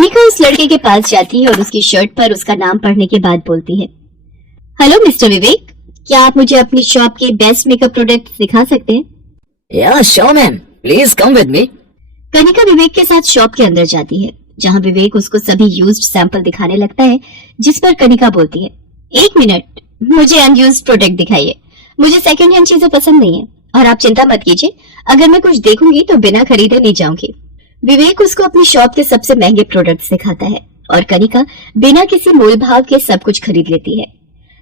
कनिका उस लड़के के पास जाती है और उसकी शर्ट पर उसका नाम पढ़ने के बाद बोलती है, हेलो मिस्टर विवेक, क्या आप मुझे अपनी शॉप के बेस्ट मेकअप प्रोडक्ट दिखा सकते हैं? Yeah sure ma'am, please come with me. Kanika Vivek के साथ शॉप के अंदर जाती है, जहां विवेक उसको सभी यूज्ड सैंपल दिखाने लगता है, जिस पर कनिका बोलती है, एक मिनट, मुझे अनयूज्ड प्रोडक्ट दिखाइए। मुझे सेकंड हैंड चीजें पसंद नहीं है और आप चिंता मत कीजिए, अगर मैं कुछ देखूंगी तो बिना खरीदे नहीं जाऊंगी। विवेक उसको अपनी शॉप के सबसे महंगे प्रोडक्ट्स दिखाता है और कनिका बिना किसी मोल भाव के सब कुछ खरीद लेती है।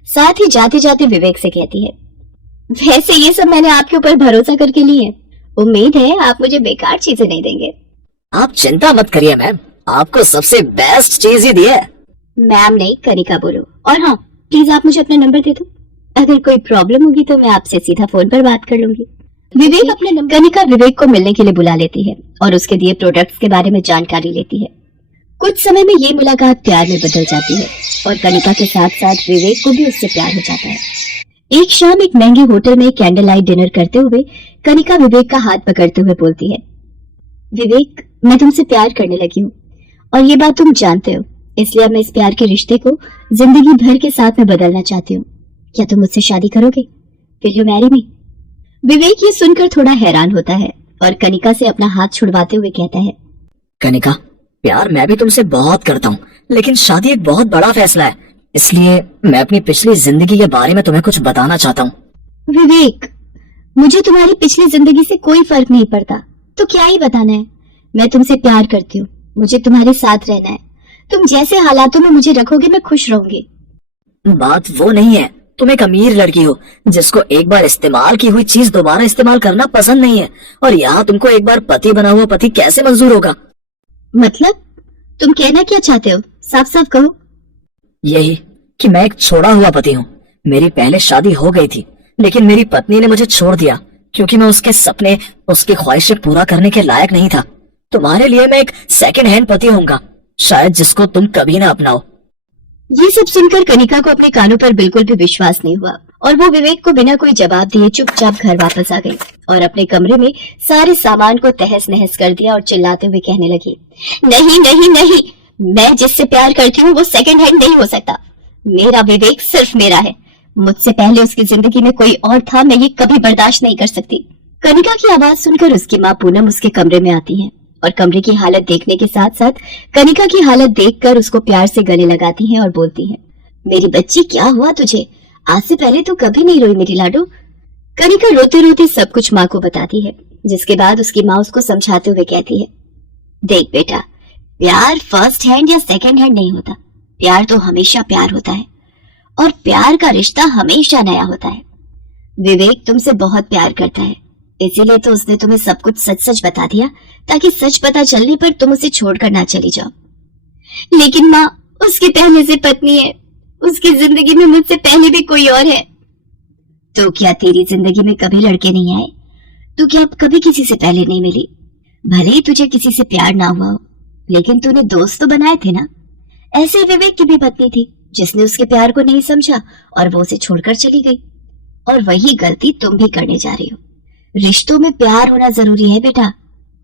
साथ ही जाते जाते विवेक से कहती है, वैसे ये सब मैंने आपके ऊपर भरोसा करके लिए है, उम्मीद है आप मुझे बेकार चीजें नहीं देंगे। आप चिंता मत करिए मैम, आपको सबसे बेस्ट चीज ही दी है। मैम नहीं, कनिका बोलो। और हाँ, प्लीज आप मुझे अपना नंबर दे दो, अगर कोई प्रॉब्लम होगी तो मैं आपसे सीधा फोन पर बात कर लूंगी। विवेक अपने नंबर कनिका विवेक को मिलने के लिए बुला लेती है और उसके दिए प्रोडक्ट्स के बारे में जानकारी लेती है। कुछ समय में ये मुलाकात प्यार में बदल जाती है और कनिका के साथ साथ विवेक को भी उससे प्यार हो जाता है। एक शाम एक महंगे होटल में कैंडल लाइट डिनर करते हुए कनिका विवेक का हाथ पकड़ते हुए बोलती है, विवेक, मैं तुमसे प्यार करने लगी हूँ और ये बात तुम जानते हो, इसलिए मैं इस प्यार के रिश्ते को जिंदगी भर के साथ में बदलना चाहती हूँ। क्या तुम मुझसे शादी करोगे? Will you marry me? Vivek ये सुनकर थोड़ा हैरान होता है और कनिका से अपना हाथ छुड़वाते हुए कहता है, कनिका, प्यार मैं भी तुमसे बहुत करता हूँ, लेकिन शादी एक बहुत बड़ा फैसला है, इसलिए मैं अपनी पिछली जिंदगी के बारे में तुम्हें कुछ बताना चाहता हूँ। विवेक, मुझे तुम्हारी पिछली जिंदगी से कोई फर्क नहीं पड़ता, तो क्या ही बताना है। मैं तुमसे प्यार करती हूँ, मुझे तुम्हारे साथ रहना है, तुम जैसे हालातों में मुझे रखोगे मैं खुश रहूंगी। बात वो नहीं है, तुम एक अमीर लड़की हो जिसको एक बार इस्तेमाल की हुई चीज दोबारा इस्तेमाल करना पसंद नहीं है, और यहाँ तुमको एक बार पति बना हुआ पति कैसे मंजूर होगा? मतलब तुम कहना क्या चाहते हो, साफ साफ कहो। यही कि मैं एक छोड़ा हुआ पति हूँ। मेरी पहले शादी हो गई थी, लेकिन मेरी पत्नी ने मुझे छोड़ दिया क्योंकि मैं उसके सपने, उसकी ख्वाहिशें पूरा करने के लायक नहीं था। तुम्हारे लिए मैं एक सेकंड हैंड पति होऊंगा, शायद जिसको तुम कभी ना अपनाओ। ये सब सुनकर कनिका को अपने कानों पर बिल्कुल भी विश्वास नहीं हुआ और वो विवेक को बिना कोई जवाब दिए चुपचाप घर वापस आ गई और अपने कमरे में सारे सामान को तहस नहस कर दिया और चिल्लाते हुए कहने लगी, नहीं नहीं नहीं, मैं जिससे प्यार करती हूँ वो सेकंड हैंड नहीं हो सकता। मेरा विवेक सिर्फ मेरा है, मुझसे पहले उसकी जिंदगी में कोई और था, मैं ये कभी बर्दाश्त नहीं कर सकती। कनिका की आवाज सुनकर उसकी माँ पूनम उसके कमरे में आती है और कमरे की हालत देखने के साथ साथ कनिका की हालत देखकर उसको प्यार से गले लगाती हैं और बोलती हैं, मेरी बच्ची, क्या हुआ तुझे? आज से पहले तो कभी नहीं रोई मेरी लाडो। कनिका रोते रोते सब कुछ माँ को बताती है, जिसके बाद उसकी माँ उसको समझाते हुए कहती है, देख बेटा, प्यार फर्स्ट हैंड या सेकंड हैंड नहीं होता, प्यार तो हमेशा प्यार होता है और प्यार का रिश्ता हमेशा नया होता है। विवेक तुमसे बहुत प्यार करता है, इसीलिए तो उसने तुम्हें सब कुछ सच सच बता दिया ताकि सच पता चलने पर तुम उसे छोड़कर ना चली जाओ। लेकिन माँ, उसकी पहले से पत्नी है, उसकी जिंदगी में मुझसे पहले भी कोई और है। तो क्या तेरी जिंदगी में कभी लड़के नहीं आए? तो क्या कभी किसी से पहले नहीं मिली? भले ही तुझे किसी से प्यार ना हुआ हो, लेकिन तूने दोस्त तो बनाए थे ना। ऐसे विवेक की भी पत्नी थी जिसने उसके प्यार को नहीं समझा और वो उसे छोड़कर चली गई, और वही गलती तुम भी करने जा रही हो। रिश्तों में प्यार होना जरूरी है बेटा,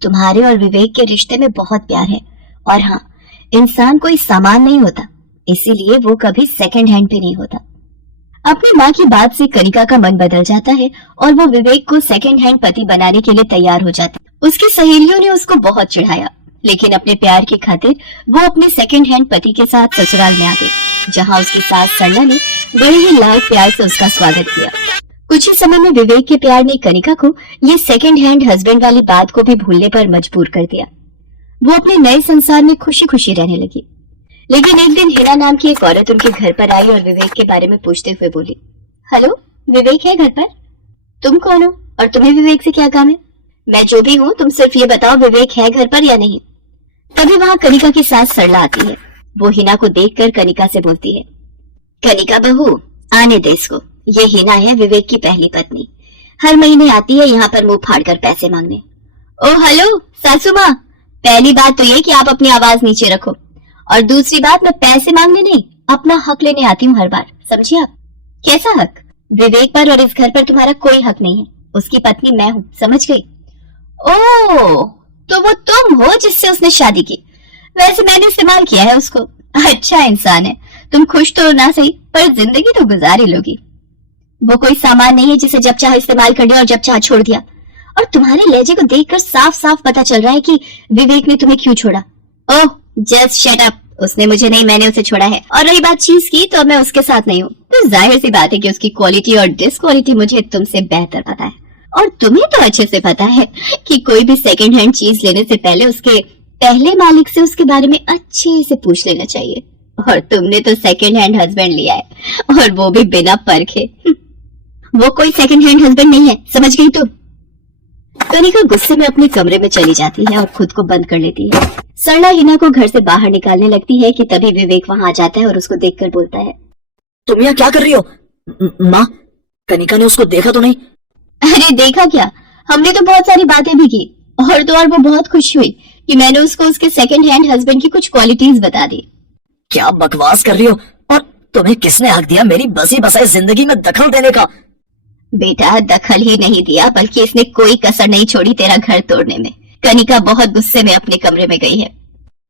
तुम्हारे और विवेक के रिश्ते में बहुत प्यार है। और हाँ, इंसान कोई सामान नहीं होता, इसीलिए वो कभी सेकंड हैंड पे नहीं होता। अपनी माँ की बात से कनिका का मन बदल जाता है और वो विवेक को सेकंड हैंड पति बनाने के लिए तैयार हो जाती है। उसकी सहेलियों ने उसको बहुत चिढ़ाया, लेकिन अपने प्यार की खातिर वो अपने सेकंड हैंड पति के साथ ससुराल में आ गई, जहाँ उसकी सास सरला ने बड़े ही लाड प्यार से उसका स्वागत किया। कुछ ही समय में विवेक के प्यार ने कनिका को ये सेकंड हैंड हस्बैंड वाली बात को भी भूलने पर मजबूर कर दिया। वो अपने नए संसार में खुशी खुशी रहने लगी। लेकिन एक दिन हिना नाम की एक औरत उनके घर पर आई और विवेक के बारे में पूछते हुए बोली, हेलो, विवेक है घर पर? तुम कौन हो और तुम्हें विवेक से क्या काम है? मैं जो भी हूँ, तुम सिर्फ ये बताओ विवेक है घर पर या नहीं। तभी वहाँ कनिका की सास सरला आती है। वो हिना को देखकर कनिका से बोलती है, कनिका बहू, आने दे इसको, ये हिना है विवेक की पहली पत्नी, हर महीने आती है यहाँ पर मुंह फाड़कर पैसे मांगने। ओ हेलो सासू माँ, पहली बात तो ये कि आप अपनी आवाज नीचे रखो, और दूसरी बात, मैं पैसे मांगने नहीं, अपना हक लेने आती हूँ हर बार, समझिए आप? कैसा हक? विवेक पर और इस घर पर तुम्हारा कोई हक नहीं है, उसकी पत्नी मैं हूँ, समझ गई? ओह, तो वो तुम हो जिससे उसने शादी की? वैसे मैंने इस्तेमाल किया है उसको। अच्छा इंसान है, तुम खुश तो ना सही पर जिंदगी तो गुजार ही लोगी। वो कोई सामान नहीं है जिसे जब चाहे इस्तेमाल कर दिया और जब चाहे छोड़ दिया। और तुम्हारे लहजे को देखकर साफ साफ पता चल रहा है कि विवेक ने तुम्हें क्यों छोड़ा। ओह जस्ट शट अप, उसने मुझे नहीं, मैंने उसे छोड़ा है। और रही बात चीज की, तो मैं उसके साथ नहीं हूँ, तो जाहिर सी बात है कि उसकी क्वालिटी और डिसक्वालिटी मुझे तुमसे बेहतर पता है। और तुम्हें तो अच्छे से पता है कि कोई भी सेकंड हैंड चीज लेने से पहले उसके पहले मालिक से उसके बारे में अच्छे से पूछ लेना चाहिए। और तुमने तो सेकंड हैंड हस्बैंड लिया है, और वो भी बिना परखे। वो कोई सेकंड हैंड हस्बैंड नहीं है, समझ गई तुम? कनिका गुस्से में अपने कमरे में चली जाती है और खुद को बंद कर लेती है। सरला हिना को घर से बाहर निकालने लगती है कि तभी विवेक वहां आ जाता है और उसको देखकर बोलता है, तुम यहाँ क्या कर रही हो? माँ, कनिका ने उसको देखा तो नहीं? अरे देखा क्या, हमने तो बहुत सारी बातें भी की, और तो और वो बहुत खुश हुई कि मैंने उसको उसके सेकंड हैंड हस्बैंड की कुछ क्वालिटीज बता दी। क्या बकवास कर रही हो? और तुम्हें किसने हक दिया मेरी बसी बसाई जिंदगी में दखल देने का? बेटा दखल ही नहीं दिया, बल्कि इसने कोई कसर नहीं छोड़ी तेरा घर तोड़ने में। कनिका बहुत गुस्से में अपने कमरे में गई है।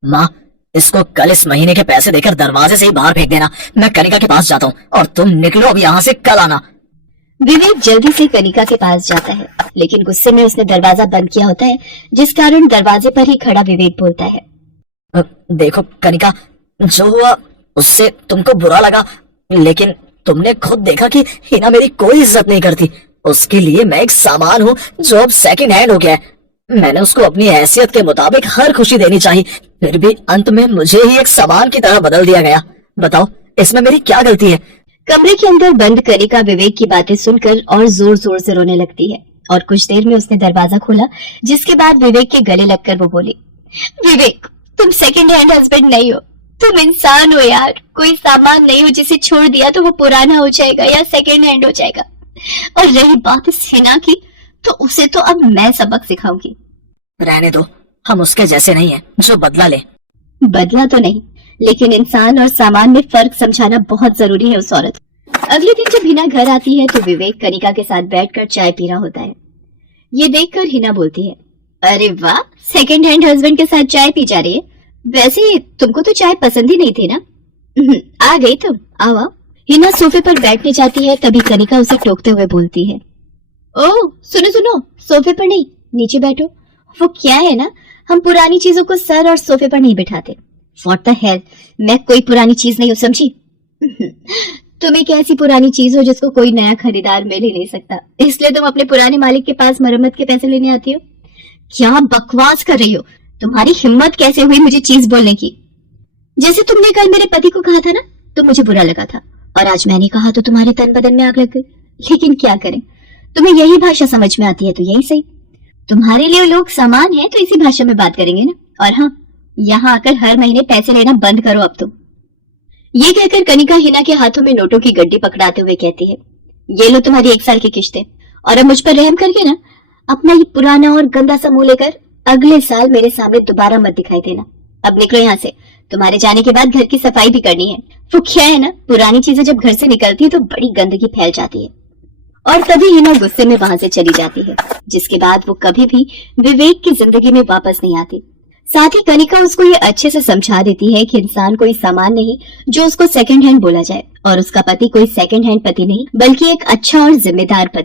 माँ, इसको कल इस महीने के पैसे देकर दरवाजे से ही बाहर फेंक देना। मैं कनिका के पास जाता हूँ और तुम निकलो अब यहाँ से, कल आना। विवेक जल्दी से कनिका के पास जाता है, लेकिन गुस्से में उसने दरवाजा बंद किया होता है, जिस कारण दरवाजे पर ही खड़ा विवेक बोलता है, देखो कनिका, जो हुआ उससे तुमको बुरा लगा, लेकिन तुमने खुद देखा कि हिना मेरी कोई इज्जत नहीं करती। उसके लिए मैं एक सामान हूँ जो अब सेकंड हैंड हो गया है। मैंने उसको अपनी हैसियत के मुताबिक हर खुशी देनी चाहिए, फिर भी अंत में मुझे ही एक सामान की तरह बदल दिया गया। बताओ इसमें मेरी क्या गलती है? कमरे के अंदर बंद कनिका विवेक की बातें सुनकर और जोर जोर से रोने लगती है, और कुछ देर में उसने दरवाजा खोला, जिसके बाद विवेक के गले लगकर वो बोली, विवेक तुम सेकंड हैंड हस्बैंड नहीं हो, तुम इंसान हो यार। कोई सामान नहीं हो जिसे छोड़ दिया तो वो पुराना हो जाएगा या सेकंड हैंड हो जाएगा। और रही बात इस हिना की, तो उसे तो अब मैं सबक सिखाऊंगी। रहने दो, हम उसके जैसे नहीं हैं जो बदला ले। बदला तो नहीं, लेकिन इंसान और सामान में फर्क समझाना बहुत जरूरी है उस औरत। अगले दिन जब हिना घर आती है तो विवेक कनिका के साथ बैठकर चाय पी रहा होता है। ये देखकर हिना बोलती है, अरे वाह, सेकंड हैंड हस्बैंड के साथ चाय पी जा रही है। वैसे तुमको तो चाय पसंद ही नहीं थी ना? आ गई तुम, आओ आओ। हिना सोफे पर बैठने जाती है, तभी कनिका उसे टोकते हुए बोलती है, ओह सुनो सुनो, सोफे पर नहीं, नीचे बैठो। वो क्या है ना, हम पुरानी चीजों को सर और सोफे पर नहीं बिठाते। व्हाट द हेल, मैं कोई पुरानी चीज नहीं हूँ, समझी? तुम एक ऐसी पुरानी चीज हो जिसको कोई नया खरीदार मिल ही नहीं सकता, इसलिए तुम अपने पुराने मालिक के पास मरम्मत के पैसे लेने आती हो। क्या बकवास कर रही हो? तुम्हारी हिम्मत कैसे हुई मुझे चीज बोलने की? जैसे तुमने कल मेरे पति को कहा था ना, तो मुझे बुरा लगा था, और आज मैंने कहा तो तुम्हारे तन बदन में आग लग गई। लेकिन क्या करें, तुम्हें यही भाषा समझ में आती है तो यही सही। तुम्हारे लिए लोग सामान है तो इसी भाषा में बात करेंगे ना। और हाँ, यहाँ आकर हर महीने पैसे लेना बंद करो अब तुम। ये कहकर कनिका हिना के हाथों में नोटों की गड्डी पकड़ाते हुए कहती है, ये लो तुम्हारी 1 साल की किस्तें, और अब मुझ पर रहम करके ना अपना ये पुराना और गंदा सा मुंह लेकर अगले साल मेरे सामने दोबारा मत दिखाई देना। अब निकलो यहाँ से, तुम्हारे जाने के बाद घर की सफाई भी करनी है। वो क्या है ना, पुरानी चीजें जब घर से निकलती है तो बड़ी गंदगी फैल जाती है। और तभी हिना गुस्से में वहां से चली जाती है, जिसके बाद वो कभी भी विवेक की जिंदगी में वापस नहीं आती। साथ ही कनिका उसको ये अच्छे से समझा देती है कि इंसान कोई सामान नहीं जो उसको सेकंड हैंड बोला जाए, और उसका पति कोई सेकंड हैंड पति नहीं, बल्कि एक अच्छा और जिम्मेदार पति।